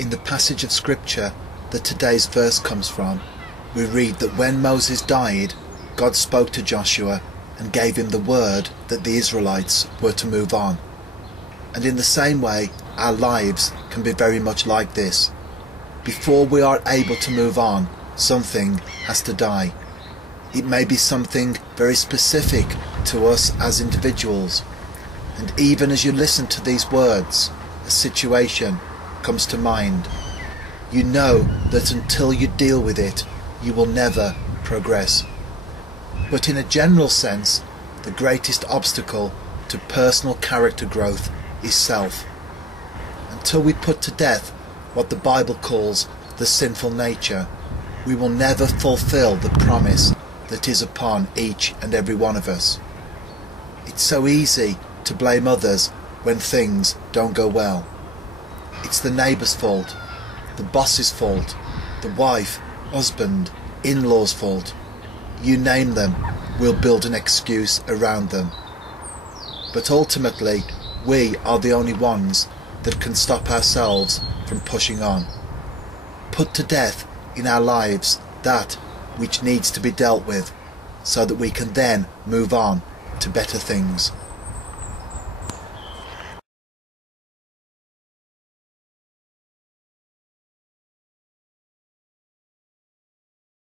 In the passage of scripture that today's verse comes from, we read that when Moses died, God spoke to Joshua and gave him the word that the Israelites were to move on. And in the same way, our lives can be very much like this. Before we are able to move on, something has to die. It may be something very specific to us as individuals. And even as you listen to these words, a situation comes to mind. You know that until you deal with it, you will never progress. But in a general sense, the greatest obstacle to personal character growth is self. Until we put to death what the Bible calls the sinful nature, we will never fulfill the promise that is upon each and every one of us. It's so easy to blame others when things don't go well. It's the neighbour's fault, the boss's fault, the wife, husband, in-law's fault. You name them, we'll build an excuse around them. But ultimately, we are the only ones that can stop ourselves from pushing on. Put to death in our lives that which needs to be dealt with, so that we can then move on to better things.